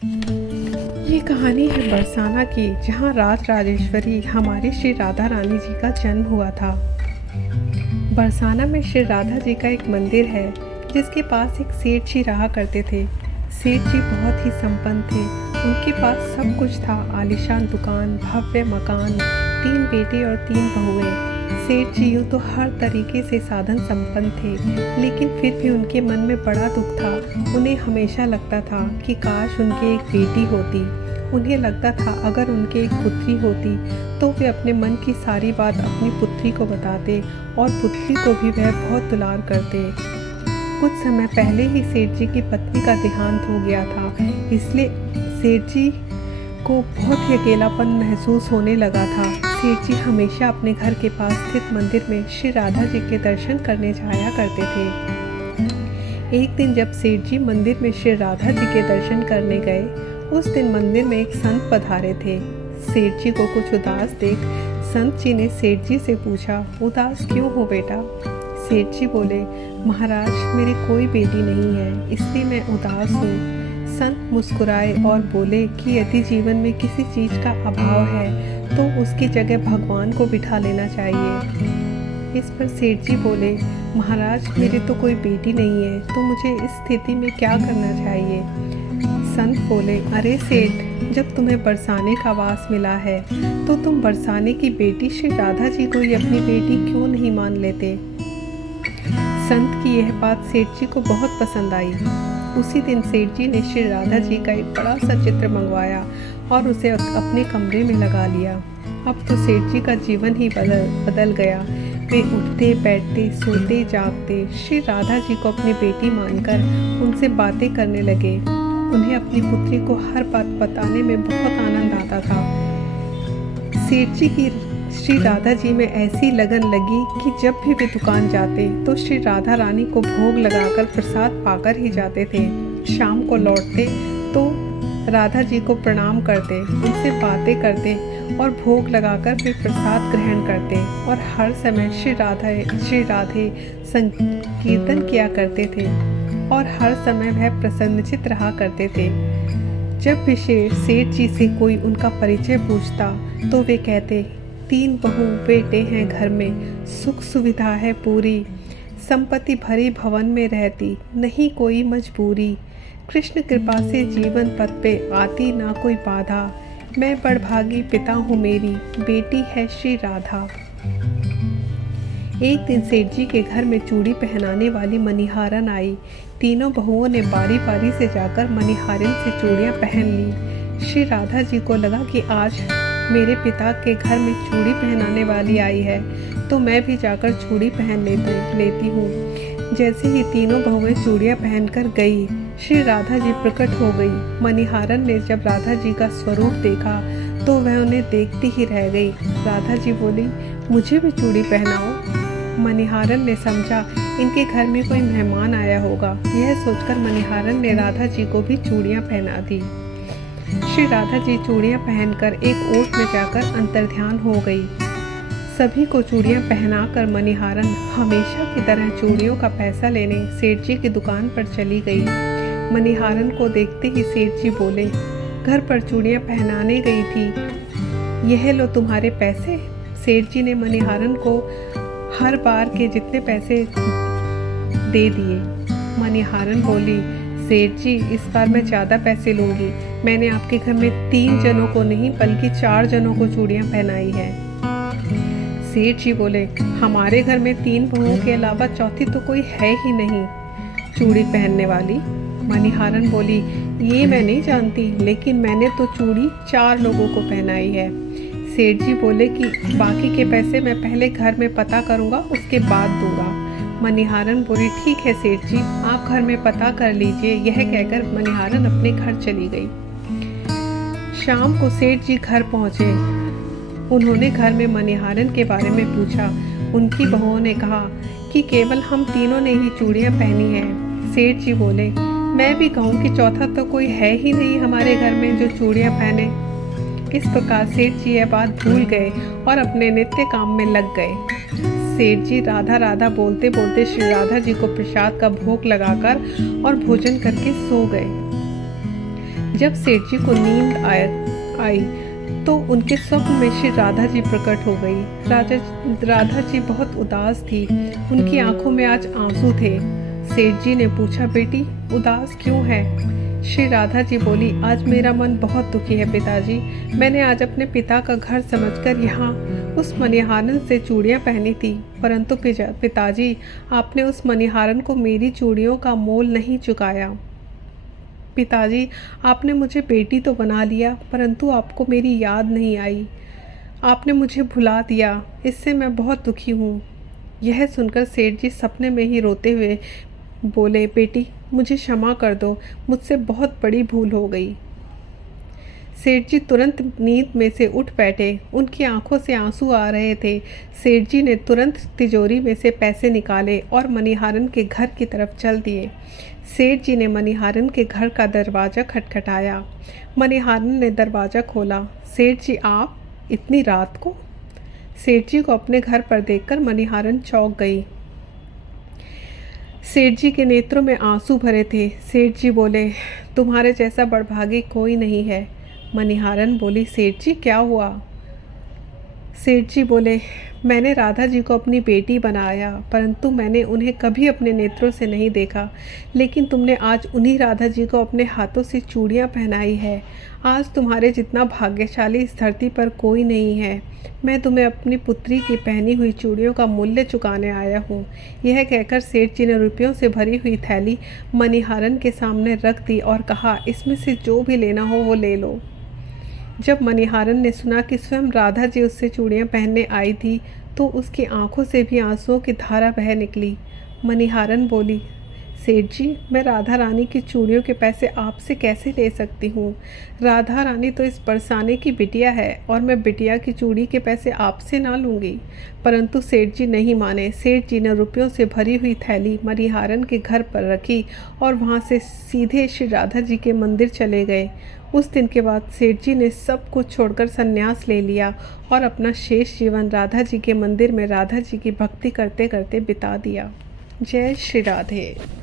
ये कहानी है बरसाना की, जहाँ राज राजेश्वरी हमारी श्री राधा रानी जी का जन्म हुआ था। बरसाना में श्री राधा जी का एक मंदिर है, जिसके पास एक सेठ जी रहा करते थे। सेठ जी बहुत ही संपन्न थे। उनके पास सब कुछ था, आलीशान दुकान, भव्य मकान, 3 बेटे और 3 बहुएं। सेठ जी यूँ तो हर तरीके से साधन संपन्न थे, लेकिन फिर भी उनके मन में बड़ा दुख था। उन्हें हमेशा लगता था कि काश उनके एक बेटी होती। उन्हें लगता था अगर उनके एक पुत्री होती तो वे अपने मन की सारी बात अपनी पुत्री को बताते और पुत्री को भी वह बहुत दुलार करते। कुछ समय पहले ही सेठ जी की पत्नी का देहांत हो गया था, इसलिए सेठ जी को बहुत ही अकेलापन महसूस होने लगा था। सेठ जी हमेशा अपने घर के पास स्थित मंदिर में श्री राधा जी के दर्शन करने जाया करते थे। एक दिन जब सेठ जी मंदिर में श्री राधा जी के दर्शन करने गए, उस दिन मंदिर में एक संत पधारे थे। सेठ जी को कुछ उदास देख संत जी ने सेठ जी से पूछा, उदास क्यों हो बेटा? सेठ जी बोले, महाराज मेरी कोई बेटी नहीं है, इसलिए मैं उदास हूँ। संत मुस्कुराए और बोले कि यदि जीवन में किसी चीज़ का अभाव है तो उसकी जगह भगवान को बिठा लेना चाहिए। इस पर सेठ जी बोले, महाराज मेरी तो कोई बेटी नहीं है, तो मुझे इस स्थिति में क्या करना चाहिए? संत बोले, अरे सेठ, जब तुम्हें बरसाने का वास मिला है तो तुम बरसाने की बेटी श्री राधा जी को ही अपनी बेटी क्यों नहीं मान लेते? संत की यह बात सेठ जी को बहुत पसंद आई। उसी दिन सेठ जी ने श्री राधा जी का एक बड़ा सा चित्र मंगवाया और उसे अपने कमरे में लगा लिया। अब तो सेठ जी का जीवन ही बदल गया। वे उठते बैठते सोते जागते श्री राधा जी को अपनी बेटी मानकर उनसे बातें करने लगे। उन्हें अपनी पुत्री को हर बात बताने में बहुत आनंद आता था। सेठ जी की श्री राधा जी में ऐसी लगन लगी कि जब भी वे दुकान जाते तो श्री राधा रानी को भोग लगाकर प्रसाद पाकर ही जाते थे। शाम को लौटते तो राधा जी को प्रणाम करते, उनसे बातें करते और भोग लगाकर वे प्रसाद ग्रहण करते और हर समय श्री राधे संकीर्तन किया करते थे और हर समय वह प्रसन्नचित रहा करते थे। जब भी सेठ जी से कोई उनका परिचय पूछता तो वे कहते, 3 बहू बेटे हैं घर में, सुख सुविधा है पूरी, संपत्ति भरी भवन में रहती, नहीं कोई मजबूरी, कृष्ण कृपा से जीवन पथ पे आती ना कोई बाधा, मैं बड़भागी पिता हूँ मेरी, बेटी है श्री राधा। एक दिन सेठ जी के घर में चूड़ी पहनाने वाली मणिहारन आई। तीनों बहुओं ने बारी बारी से जाकर मणिहारन से चूड़ियाँ पहन ली। श्री राधा जी को लगा कि आज मेरे पिता के घर में चूड़ी पहनाने वाली आई है, तो मैं भी जाकर चूड़ी पहन लेती हूँ। जैसे ही तीनों बहुएं चूड़ियाँ पहनकर गई, श्री राधा जी प्रकट हो गई। मणिहारन ने जब राधा जी का स्वरूप देखा तो वह उन्हें देखती ही रह गई। राधा जी बोली, मुझे भी चूड़ी पहनाओ। मणिहारन ने समझा इनके घर में कोई मेहमान आया होगा। यह सोचकर मणिहारन ने राधा जी को भी चूड़ियाँ पहना दी। श्री राधा जी चूड़ियाँ पहनकर एक ओट में जाकर अंतर्ध्यान हो गई। सभी को चूड़ियाँ पहनाकर मणिहारन हमेशा की तरह चूड़ियों का पैसा लेने सेठ जी की दुकान पर चली गई। मणिहारन को देखते ही सेठ जी बोले, घर पर चूड़ियाँ पहनाने गई थी, यह लो तुम्हारे पैसे। सेठ जी ने मणिहारन को हर बार के जितने पैसे दे दिए। मणिहारन बोली, सेठ जी इस बार मैं ज़्यादा पैसे लूँगी। मैंने आपके घर में 3 जनों को नहीं बल्कि 4 जनों को चूड़ियाँ पहनाई हैं। सेठ जी बोले, हमारे घर में 3 बहुओं के अलावा चौथी तो कोई है ही नहीं चूड़ी पहनने वाली। मणिहारन बोली, ये मैं नहीं जानती, लेकिन मैंने तो चूड़ी 4 लोगों को पहनाई है। सेठ जी बोले कि बाकी के पैसे मैं पहले घर में पता करूँगा, उसके बाद दूंगा। मणिहारन बोली, ठीक है सेठ जी, आप घर में पता कर लीजिए। यह कहकर मणिहारन अपने घर चली गई। शाम को सेठ जी घर पहुँचे। उन्होंने घर में मणिहारन के बारे में पूछा। उनकी बहुओं ने कहा कि केवल हम तीनों ने ही चूड़ियाँ पहनी हैं। सेठ जी बोले, मैं भी कहूँ कि चौथा तो कोई है ही नहीं हमारे घर में जो चूड़ियाँ पहने। इस प्रकार सेठ जी यह बात भूल गए और अपने नित्य काम में लग गए। सेठ जी राधा राधा बोलते बोलते श्री राधा जी को प्रसाद का भोग लगाकर और भोजन करके सो गए। जब सेठ जी को नींद आई तो उनके स्वप्न में श्री राधा जी प्रकट हो गई। राधा जी बहुत उदास थी, उनकी आंखों में आज आंसू थे। सेठ जी ने पूछा, बेटी उदास क्यों है? श्री राधा जी बोली, आज मेरा मन बहुत दुखी है पिताजी। मैंने आज अपने पिता का घर समझकर यहाँ उस मणिहारन से चूड़ियाँ पहनी थी, परंतु पिताजी आपने उस मणिहारन को मेरी चूड़ियों का मोल नहीं चुकाया। पिताजी आपने मुझे बेटी तो बना लिया, परंतु आपको मेरी याद नहीं आई, आपने मुझे भुला दिया, इससे मैं बहुत दुखी हूँ। यह सुनकर सेठ जी सपने में ही रोते हुए बोले, बेटी मुझे क्षमा कर दो, मुझसे बहुत बड़ी भूल हो गई। सेठ जी तुरंत नींद में से उठ बैठे, उनकी आंखों से आंसू आ रहे थे। सेठ जी ने तुरंत तिजोरी में से पैसे निकाले और मणिहारन के घर की तरफ चल दिए। सेठ जी ने मणिहारन के घर का दरवाज़ा खटखटाया। मणिहारन ने दरवाज़ा खोला। सेठ जी आप इतनी रात को? सेठ जी को अपने घर पर देखकर मणिहारन चौंक गई। सेठ जी के नेत्रों में आंसू भरे थे। सेठ जी बोले, तुम्हारे जैसा बड़भागी कोई नहीं है। मणिहारन बोली, सेठ जी क्या हुआ? सेठ जी बोले, मैंने राधा जी को अपनी बेटी बनाया, परंतु मैंने उन्हें कभी अपने नेत्रों से नहीं देखा, लेकिन तुमने आज उन्हीं राधा जी को अपने हाथों से चूड़ियाँ पहनाई है। आज तुम्हारे जितना भाग्यशाली इस धरती पर कोई नहीं है। मैं तुम्हें अपनी पुत्री की पहनी हुई चूड़ियों का मूल्य चुकाने आया हूँ। यह कहकर सेठ जी ने रुपयों से भरी हुई थैली मणिहारन के सामने रख दी और कहा, इसमें से जो भी लेना हो वो ले लो। जब मणिहारन ने सुना कि स्वयं राधा जी उससे चूड़ियाँ पहनने आई थी, तो उसकी आंखों से भी आंसुओं की धारा बह निकली। मणिहारन बोली, सेठ जी मैं राधा रानी की चूड़ियों के पैसे आपसे कैसे ले सकती हूँ? राधा रानी तो इस बरसाने की बिटिया है और मैं बिटिया की चूड़ी के पैसे आपसे ना लूँगी। परंतु सेठ जी नहीं माने। सेठ जी ने रुपयों से भरी हुई थैली मणिहारन के घर पर रखी और वहाँ से सीधे श्री राधा जी के मंदिर चले गए। उस दिन के बाद सेठ जी ने सब कुछ छोड़कर संन्यास ले लिया और अपना शेष जीवन राधा जी के मंदिर में राधा जी की भक्ति करते करते बिता दिया। जय श्री राधे।